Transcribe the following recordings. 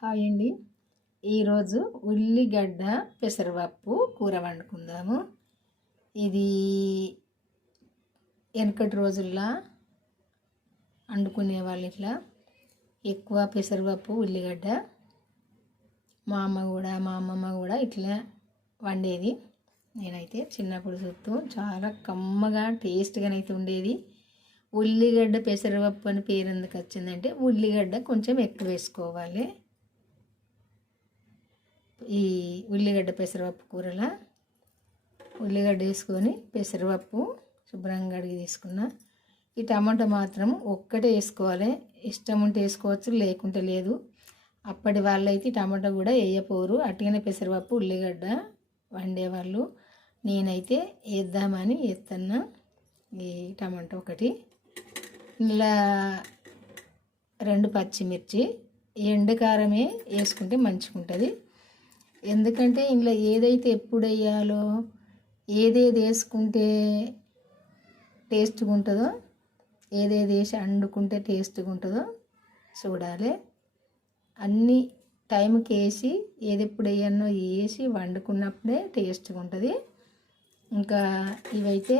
Hi అండి. ఈరోజు ఉల్లిగడ్డ పెసరపప్పు కూర వండుకుందాము. ఇది వెనకటి రోజుల్లో వండుకునే వాళ్ళు ఇట్లా ఎక్కువ పెసరపప్పు ఉల్లిగడ్డ. మా అమ్మమ్మ కూడా ఇట్లా వండేది. నేనైతే చిన్నప్పుడు చూస్తూ చాలా కమ్మగా టేస్ట్గానైతే ఉండేది. ఉల్లిగడ్డ పెసరపప్పు అని పేరు ఎందుకు వచ్చిందంటే ఉల్లిగడ్డ కొంచెం ఎక్కువ వేసుకోవాలి. ఈ ఉల్లిగడ్డ పెసరపప్పు కూరలో ఉల్లిగడ్డ వేసుకొని పెసరపప్పు శుభ్రంగా కడిగి తీసుకున్న. ఈ టమాటా మాత్రం ఒక్కటే వేసుకోవాలి. ఇష్టం ఉంటే వేసుకోవచ్చు, లేకుంటే లేదు. అప్పటి వాళ్ళైతే టమాటా కూడా వేయపోరు, అట్టిగానే పెసరపప్పు ఉల్లిగడ్డ వండేవాళ్ళు. నేనైతే వేద్దామని వేస్తున్నా. ఈ టమాటా ఒకటి, ఇలా 2 పచ్చిమిర్చి, ఎండుకారమే వేసుకుంటే మంచిగా ఉంటుంది. ఎందుకంటే ఇంట్లో ఏదైతే ఎప్పుడు వేయాలో, ఏదేది వేసుకుంటే టేస్ట్గా ఉంటుందో, ఏదేది వేసి వండుకుంటే టేస్ట్గా ఉంటుందో చూడాలి. అన్నీ టైంకి వేసి ఏది ఎప్పుడు వేయన్నో వేసి వండుకున్నప్పుడే టేస్ట్గా ఉంటుంది. ఇంకా ఇవైతే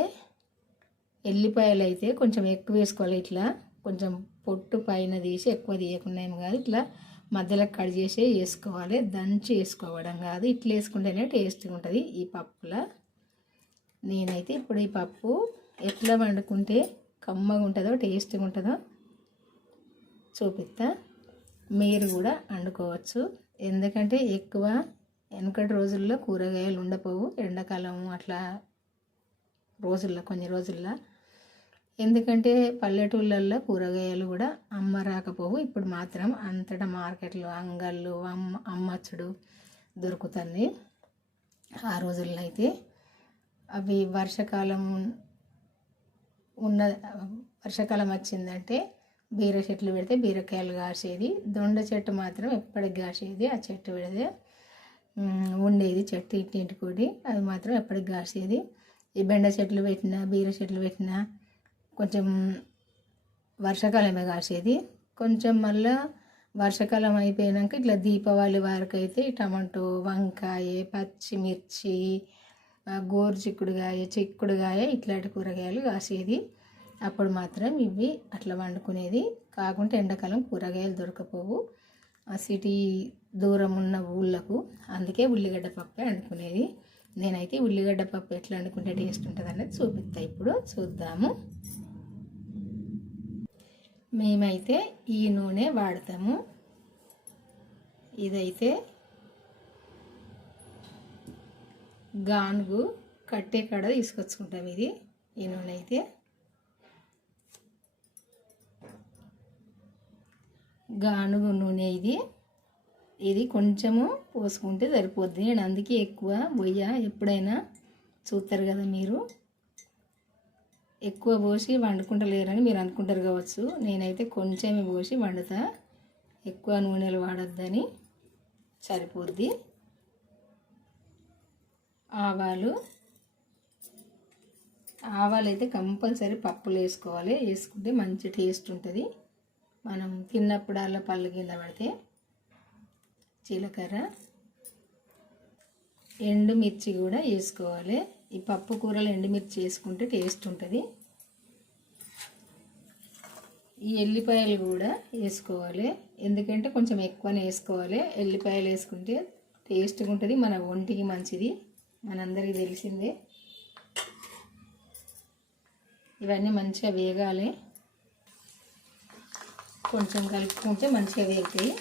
ఎల్లిపాయలు అయితే కొంచెం ఎక్కువ వేసుకోవాలి. ఇట్లా కొంచెం పొట్టు పైన తీసి ఎక్కువ తీయకుండా ఏం కాదు, ఇట్లా మధ్యలో కట్ చేసి వేసుకోవాలి. దంచి వేసుకోవడం కాదు, ఇట్లా వేసుకుంటేనే టేస్ట్గా ఉంటుంది ఈ పప్పులో. నేనైతే ఇప్పుడు ఈ పప్పు ఎట్లా వండుకుంటే కమ్మగా ఉంటుందో టేస్ట్గా ఉంటుందో చూపిస్తా. మీరు కూడా వండుకోవచ్చు. ఎందుకంటే ఎక్కువ వెనకటి రోజుల్లో కూరగాయలు ఉండపోవు, ఎండాకాలం అట్లా రోజుల్లో కొన్ని రోజుల్లో. ఎందుకంటే పల్లెటూళ్ళల్లో కూరగాయలు కూడా రాకపోవు. ఇప్పుడు మాత్రం అంతటా మార్కెట్లు, అంగళ్ళు అమ్మచ్చుడు దొరుకుతుంది. ఆ రోజుల్లో అయితే అవి వర్షాకాలం వచ్చిందంటే బీర చెట్లు పెడితే బీరకాయలు కాసేది. దొండ చెట్టు మాత్రం ఎప్పటికి కాసేది. ఆ చెట్టు పెడితే ఉండేది చెట్టు ఇంటింటికోటి, అది మాత్రం ఎప్పటికి కాసేది. ఈ బెండ చెట్లు పెట్టినా, బీర చెట్లు పెట్టినా కొంచెం వర్షాకాలమే కాసేది. కొంచెం మళ్ళీ వర్షాకాలం అయిపోయాక ఇట్లా దీపావళి వరకు అయితే టమాటో, వంకాయ, పచ్చిమిర్చి, గోరుచిక్కుడుకాయ, చిక్కుడుకాయ ఇట్లాంటి కూరగాయలు కాసేది. అప్పుడు మాత్రం ఇవి అట్లా వండుకునేది. కాకుంటే ఎండాకాలం కూరగాయలు దొరకపోవు ఆ సిటీ దూరం ఉన్న ఊళ్ళకు. అందుకే ఉల్లిగడ్డ పప్పే వండుకునేది. నేనైతే ఉల్లిగడ్డ పప్పు ఎట్లా వండుకుంటే టేస్ట్ ఉంటుంది అనేది చూపిస్తా. ఇప్పుడు చూద్దాము. మేమైతే ఈ నూనె వాడతాము. ఇదైతే గానుగు కట్టే కాడ తీసుకొచ్చుకుంటాం. ఈ నూనె అయితే గానుగు నూనె. ఇది కొంచెము పోసుకుంటే సరిపోద్ది. నేను అందుకే ఎక్కువ ఎప్పుడైనా చూస్తారు కదా మీరు, ఎక్కువ పోసి వండుకుంటలేరని మీరు అనుకుంటారు కావచ్చు. నేనైతే కొంచెమే పోసి వండుతా, ఎక్కువ నూనెలు వాడొద్దని. సరిపోద్ది. ఆవాలు అయితే కంపల్సరీ పప్పులు వేసుకోవాలి. వేసుకుంటే మంచి టేస్ట్ ఉంటుంది. మనం తిన్నప్పుడు అలా పళ్ళు కింద పడితే. జీలకర్ర, ఎండుమిర్చి కూడా వేసుకోవాలి. ఈ పప్పు కూరలో ఎండుమిర్చి వేసుకుంటే టేస్ట్ ఉంటుంది. ఈ ఎల్లిపాయలు కూడా వేసుకోవాలి. ఎందుకంటే కొంచెం ఎక్కువనే వేసుకోవాలి. ఎల్లిపాయలు వేసుకుంటే టేస్ట్గా ఉంటుంది, మన ఒంటికి మంచిది, మనందరికీ తెలిసిందే. ఇవన్నీ మంచిగా వేగాలి. కొంచెం కలుపుకుంటే మంచిగా వేగుతాయి.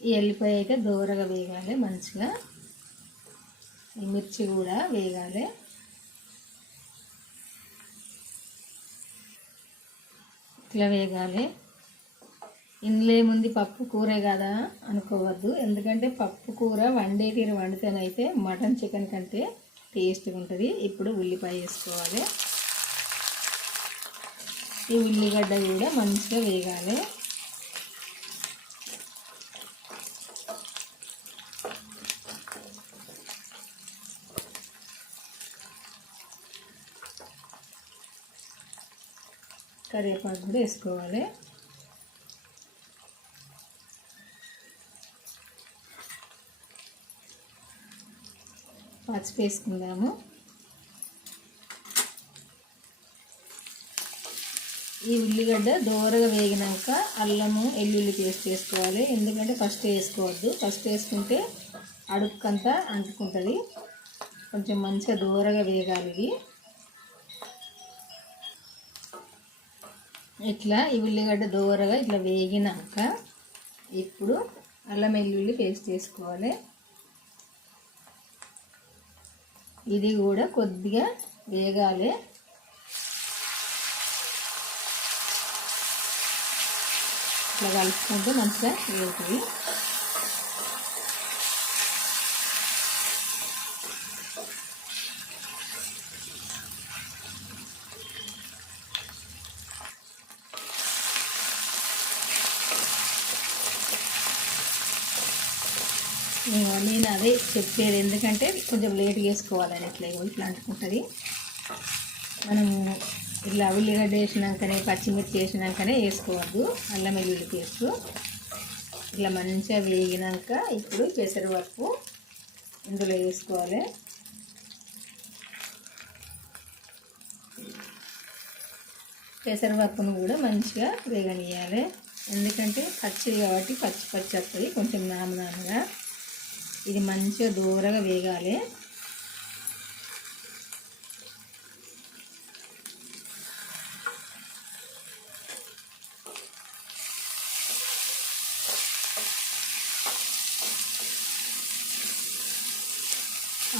ఈ ఎల్లిపాయ అయితే దూరగా వేగాలి మంచిగా. ఈ మిర్చి కూడా వేగాలి. ఇట్లా వేగాలి. ఇందులో ఏముంది, పప్పు కూరే కదా అనుకోవద్దు. ఎందుకంటే పప్పు కూర వండే తీరు వండితేనైతే మటన్ చికెన్ కంటే టేస్ట్గా ఉంటుంది. ఇప్పుడు ఉల్లిపాయ వేసుకోవాలి. ఈ ఉల్లిగడ్డ కూడా మంచిగా వేగాలి. కరివేపాకు కూడా వేసుకోవాలి. పసుపు వేసుకుందాము. ఈ ఉల్లిగడ్డ దోరగా వేగినాక అల్లము వెల్లుల్లి పేస్ట్ వేసుకోవాలి. ఎందుకంటే ఫస్ట్ వేసుకోవద్దు, ఫస్ట్ వేసుకుంటే అడుక్కంతా అంటుకుంటుంది. కొంచెం మంచిగా దోరగా వేగాలి ఇవి. ఇట్లా ఈ ఉల్లిగడ్డ దోరగా ఇట్లా వేగినాక ఇప్పుడు అల్లం వెల్లుల్లి పేస్ట్ వేసుకోవాలి. ఇది కూడా కొద్దిగా వేగాలి. ఇట్లా కలుపుకుంటే మంచిగా వేగుతుంది. నేను అదే చెప్పేది, ఎందుకంటే కొంచెం లేట్గా వేసుకోవాలని. ఇట్లా అంటుకుంటుంది. మనము ఇట్లా ఉల్లిగడ్డ వేసినాకనే పచ్చిమిర్చి వేసినాకనే వేసుకోవద్దు అల్లం వెల్లుల్లి పేస్ట్. ఇట్లా మంచిగా వేగినాక ఇప్పుడు పెసరపప్పు ఇందులో వేసుకోవాలి. పెసరపప్పును కూడా మంచిగా వేగనియాలి. ఎందుకంటే పచ్చిది కాబట్టి పచ్చి పచ్చి వస్తుంది, కొంచెం నామనామగా. ఇది మంచిగా దూరగా వేగాలి.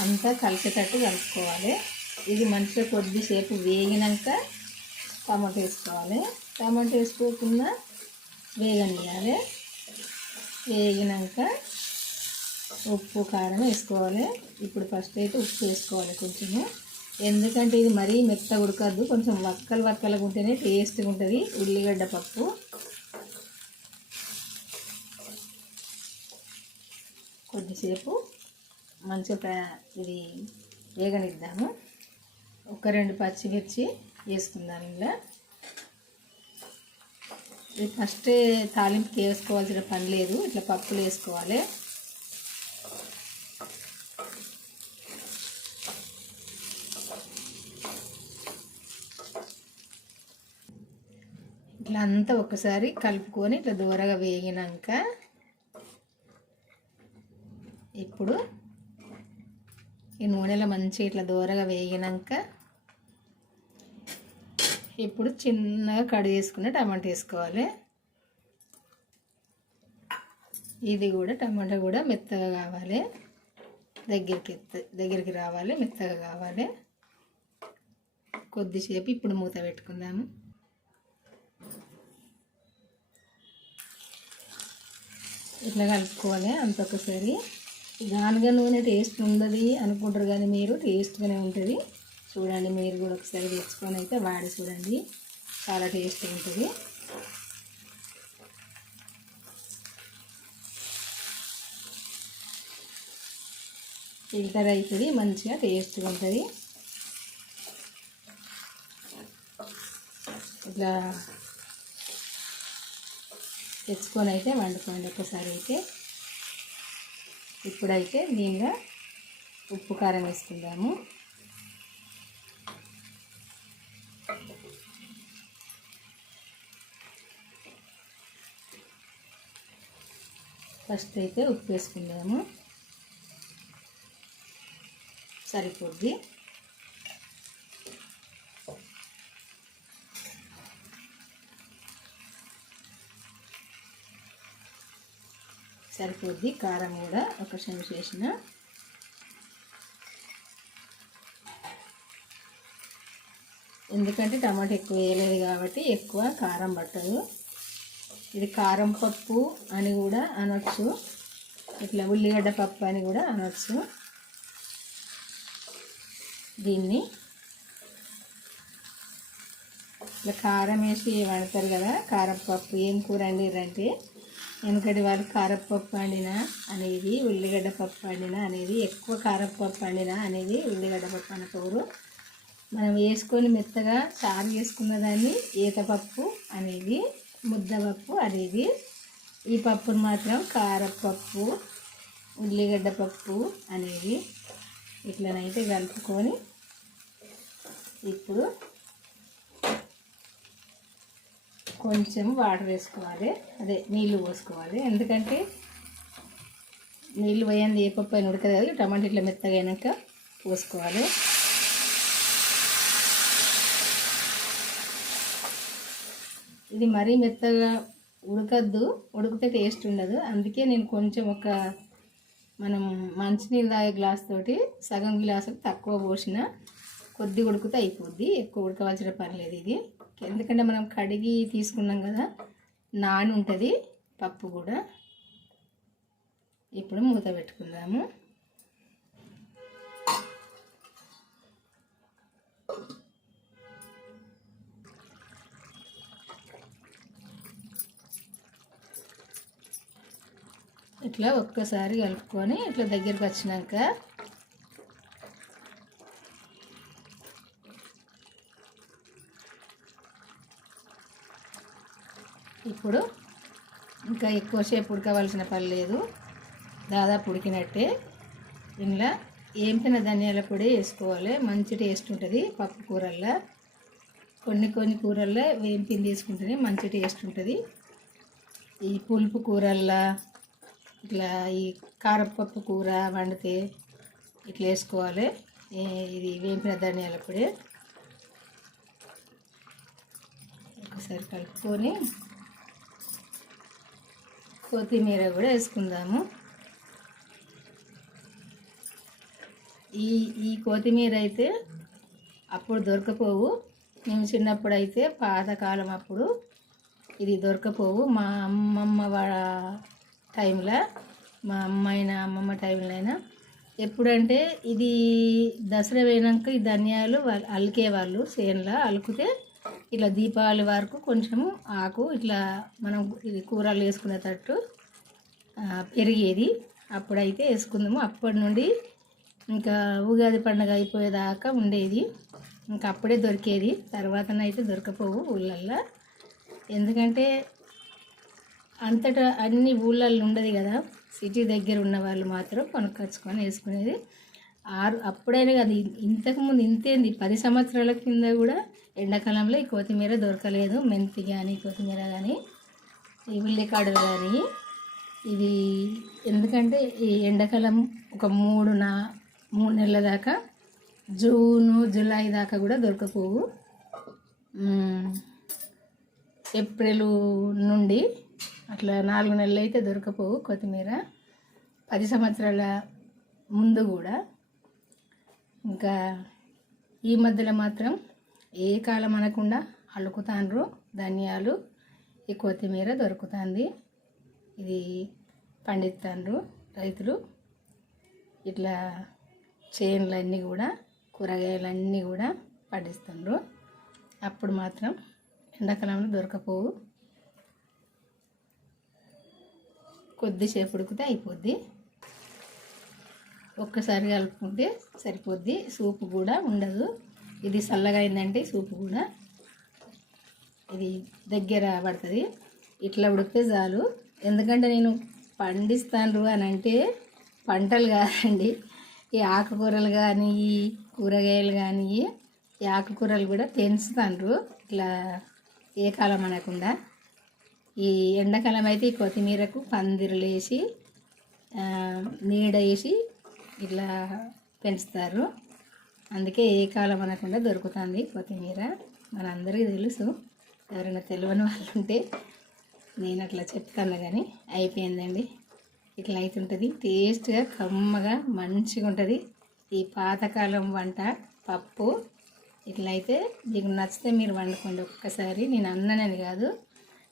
అంతా కలిసేటట్టు కలుపుకోవాలి. ఇది మంచిగా కొద్దిసేపు వేగినాక టమాటో వేసుకోవాలి. టమాటో వేసుకోకుండా వేగనియాలి. వేగినాక ఉప్పు కారం వేసుకోవాలి. ఇప్పుడు ఫస్ట్ అయితే ఉప్పు వేసుకోవాలి కొంచెము, ఎందుకంటే ఇది మరీ మెత్తగా ఉడకద్దు, కొంచెం వక్కలుగా ఉంటేనే టేస్ట్గా ఉంటుంది ఉల్లిగడ్డ పప్పు. కొద్దిసేపు మంచిగా ఇది వేగనిద్దాము. ఒక 2 పచ్చిమిర్చి వేసుకుందాం. ఇలా ఇది ఫస్ట్ తాలింపుకి వేసుకోవాల్సిన పని లేదు, ఇట్లా పప్పులు వేసుకోవాలి. ఇట్లా అంతా ఒకసారి కలుపుకొని ఇట్లా దూరగా వేగినాక ఇప్పుడు ఈ నూనెలో మంచిగా ఇట్లా దూరగా వేగినాక ఇప్పుడు చిన్నగా కట్ చేసుకున్న టమాటా వేసుకోవాలి. ఇది కూడా టమాటా కూడా మెత్తగా కావాలి, దగ్గరికి రావాలి, మెత్తగా కావాలి. కొద్దిసేపు ఇప్పుడు మూత పెట్టుకుందాము. ఇట్లా కలుపుకోవాలి అంత ఒకసారి. గానుగ నూనె టేస్ట్ ఉండదు అనుకుంటారు, కానీ మీరు టేస్ట్గానే ఉంటుంది. చూడండి, మీరు కూడా ఒకసారి తెచ్చుకొని అయితే వాడి చూడండి, చాలా టేస్ట్గా ఉంటుంది. ఫిల్టర్ అవుతుంది, మంచిగా టేస్ట్గా ఉంటుంది. ఇట్లా తెచ్చుకొని అయితే వండుకోండి ఒకసారి అయితే. ఇప్పుడైతే దీనిలో ఉప్పు కారం వేసుకుందాము. ఫస్ట్ అయితే ఉప్పు వేసుకుందాము, సరిపోద్ది. సరిపోద్ది. కారం కూడా ఒక చెంచా వేసిన. ఎందుకంటే టమాటా ఎక్కువ వేయలేదు కాబట్టి ఎక్కువ కారం పట్టదు. ఇది కారం పప్పు అని కూడా అనొచ్చు, ఇట్లా ఉల్లిగడ్డ పప్పు అని కూడా అనొచ్చు. దీన్ని ఇట్లా కారం వేసి వండుతారు కదా, కారపప్పు. ఏం కూర వండిరంటే ఎందుకంటే వాళ్ళు కారపప్పు వండినా అనేది, ఉల్లిగడ్డ పప్పు వండినా అనేది, ఎక్కువ కారపప్పు వండినా అనేది ఉల్లిగడ్డ పప్పు అనుకోరు. మనం వేసుకొని మెత్తగా చారు చేసుకున్న దాన్ని ఈతపప్పు అనేది, ముద్దపప్పు అనేది. ఈ పప్పును మాత్రం కారపప్పు, ఉల్లిగడ్డ పప్పు అనేది. ఇట్లనైతే కలుపుకొని ఇప్పుడు కొంచెం వాటర్ వేసుకోవాలి, అదే నీళ్ళు పోసుకోవాలి. ఎందుకంటే నీళ్ళు పోయింది ఏ పప్పు అయినా ఉడకదు కదా, టమాటా ఇట్లా మెత్తగా అయినాక పోసుకోవాలి. ఇది మరీ మెత్తగా ఉడకద్దు, ఉడికితే టేస్ట్ ఉండదు. అందుకే నేను కొంచెం మనం మంచినీళ్ళు తాగే గ్లాస్ తోటి సగం గ్లాసు తక్కువ పోసిన కొద్ది ఉడికితే అయిపోద్ది, ఎక్కువ ఉడకవలసిన పని లేదు ఇది. ఎందుకంటే మనం కడిగి తీసుకున్నాం కదా, నాని ఉంటుంది పప్పు కూడా. ఇప్పుడు మూత పెట్టుకుందాము. ఇట్లా ఒక్కసారి కలుపుకొని ఇట్లా దగ్గరికి వచ్చినాక ఇప్పుడు ఇంకా ఎక్కువసేపు ఉడకవలసిన పని లేదు, దాదాపు ఉడికినట్టే. ఇంట్లో ఏంపిన ధనియాల పొడి వేసుకోవాలి, మంచి టేస్ట్ ఉంటుంది పప్పు కూరల్లో. కొన్ని కూరల్లో వేంపింది వేసుకుంటేనే మంచి టేస్ట్ ఉంటుంది. ఈ పులుపు కూరల్లో ఇట్లా ఈ కారపప్పు కూర వండితే ఇట్లా వేసుకోవాలి. ఇది వేంపిన ధనియాల పొడి ఒకసారి కలుపుకొని కొత్తిమీర కూడా వేసుకుందాము. ఈ కొత్తిమీర అయితే అప్పుడు దొరకపోవు. మేము చిన్నప్పుడు అయితే పాతకాలం అప్పుడు ఇది దొరకపోవు. మా అమ్మమ్మ వాళ్ళ టైంలో, మా అమ్మమ్మ టైంలో అయినా ఎప్పుడంటే ఇది దసరా పోయినాక ఈ ధనియాలు అలికేవాళ్ళు చేనులో. అలుకుతే ఇట్లా దీపావళి వరకు కొంచెము ఆకు ఇట్లా మనం ఇది కూరలు వేసుకునేటట్టు పెరిగేది. అప్పుడైతే వేసుకుందాము. అప్పటి నుండి ఇంకా ఉగాది పండుగ అయిపోయేదాకా ఉండేది. ఇంకా అప్పుడే దొరికేది, తర్వాతనైతే దొరకపోవు ఊళ్ళల్లో. ఎందుకంటే అంతటా అన్ని ఊళ్ళల్లో ఉండదు కదా, సిటీ దగ్గర ఉన్న వాళ్ళు మాత్రం కొనుక్కొచ్చుకొని వేసుకునేది. అప్పుడైనా కాదు, ఇంతకుముందు ఇంతేంది 10 సంవత్సరాల కింద కూడా ఎండాకాలంలో ఈ కొత్తిమీర దొరకలేదు. మెంతి కానీ కొత్తిమీర కానీ ఈ ఉల్లికాడలు కానీ ఇది. ఎందుకంటే ఈ ఎండాకాలం ఒక 3 నెలల దాకా, జూను జూలై దాకా కూడా దొరకపోవు. ఏప్రిల్ నుండి అట్లా 4 నెలలు అయితే దొరకపోవు కొత్తిమీర. 10 సంవత్సరాల ముందు కూడా. ఇంకా ఈ మధ్యలో మాత్రం ఏ కాలం అనకుండా అలుకుతాండ్రు ధనియాలు, ఈ కొత్తిమీర దొరుకుతుంది. ఇది పండిస్తాండ్రు రైతులు. ఇట్లా చేనులన్నీ కూడా కూరగాయలన్నీ కూడా పండిస్తుండ్రు. అప్పుడు మాత్రం ఎండాకాలంలో దొరకపోవు. కొద్దిసేపు ఉడికితే అయిపోద్ది. ఒక్కసారి కలుపుకుంటే సరిపోద్ది. సూపు కూడా ఉండదు. ఇది చల్లగా అయిందంటే సూపు కూడా ఇది దగ్గర పడుతుంది. ఇట్లా ఉడికితే చాలు. ఎందుకంటే నేను పండిస్తాను అని అంటే పంటలు కాదండి, ఈ ఆకుకూరలు కానీ ఈ కూరగాయలు కానీ ఈ ఆకుకూరలు కూడా పెంచుతాండ్రు ఇట్లా ఏ కాలం అనకుండా. ఈ ఎండాకాలం అయితే ఈ కొత్తిమీరకు పందిరులు వేసి నీడ వేసి ఇట్లా పెంచుతారు. అందుకే ఏ కాలం అనకుండా దొరుకుతుంది కొత్తిమీర. మనందరికీ తెలుసు, ఎవరైనా తెలియని వాళ్ళు ఉంటే నేను అట్లా చెప్తాను. కానీ అయిపోయిందండి. ఇట్లా అవుతుంటుంది, టేస్ట్గా కమ్మగా మంచిగా ఉంటుంది ఈ పాతకాలం వంట పప్పు. ఇట్లా అయితే మీకు నచ్చితే మీరు వండుకోండి ఒక్కసారి. నేను అన్నానని కాదు,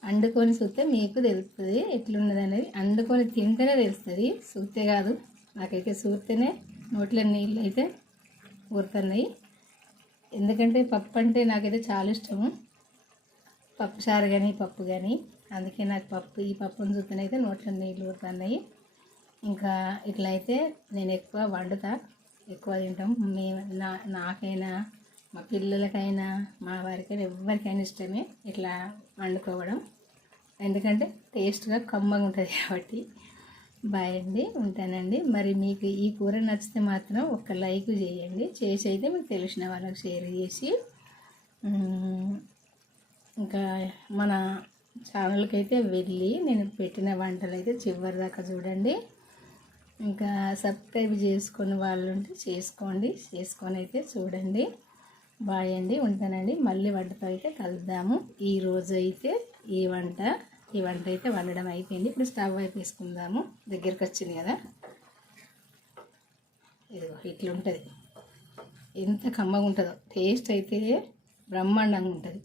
వండుకొని చూస్తే మీకు తెలుస్తుంది ఎట్లున్నది అనేది. వండుకొని తింటేనే తెలుస్తుంది, చూస్తే కాదు. నాకైతే చూస్తేనే నోట్లో నీళ్ళు అయితే ఊరుతున్నాయి. ఎందుకంటే పప్పు అంటే నాకైతే చాలా ఇష్టము, పప్పు చారు కానీ పప్పు కానీ. అందుకే నాకు ఈ పప్పును చూస్తేనైతే నోట్లో నీళ్ళు ఊరుతున్నాయి. ఇంకా ఇట్లా అయితే నేను ఎక్కువ వండుతా, ఎక్కువ తింటాం. నాకైనా మా పిల్లలకైనా మా వారికైనా ఎవరికైనా ఇష్టమే ఇట్లా వండుకోవడం, ఎందుకంటే టేస్ట్గా కమ్మగా ఉంటుంది కాబట్టి. బాయ్ అండి, ఉంటానండి. మరి మీకు ఈ కూర నచ్చితే మాత్రం ఒక లైక్ చేయండి, చేసి అయితే మీకు తెలిసిన వాళ్ళకి షేర్ చేసి, ఇంకా మన ఛానల్కి అయితే వెళ్ళి నేను పెట్టిన వంటలు అయితే చివరి దాకా చూడండి. ఇంకా సబ్స్క్రైబ్ చేసుకుని వాళ్ళు ఉంటే చేసుకొని అయితే చూడండి. బాయ్ అండి, ఉంటానండి. మళ్ళీ వంటతో అయితే కలుద్దాము. ఈరోజు అయితే ఈ వంట అయితే వండడం అయిపోయింది. ఇప్పుడు స్టవ్ వైపు వేసుకుందాము. దగ్గరికి వచ్చింది కదా, ఇదిగో ఇట్లుంటుంది. ఎంత కమ్మగా ఉంటుందో, టేస్ట్ అయితే బ్రహ్మాండంగా ఉంటుంది.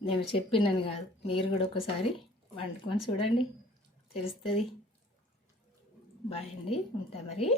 నేను చెప్పినని కాదు, మీరు కూడా ఒకసారి వండుకొని చూడండి, తెలుస్తుంది. బాయ్ అండి, ఉంటా మరి.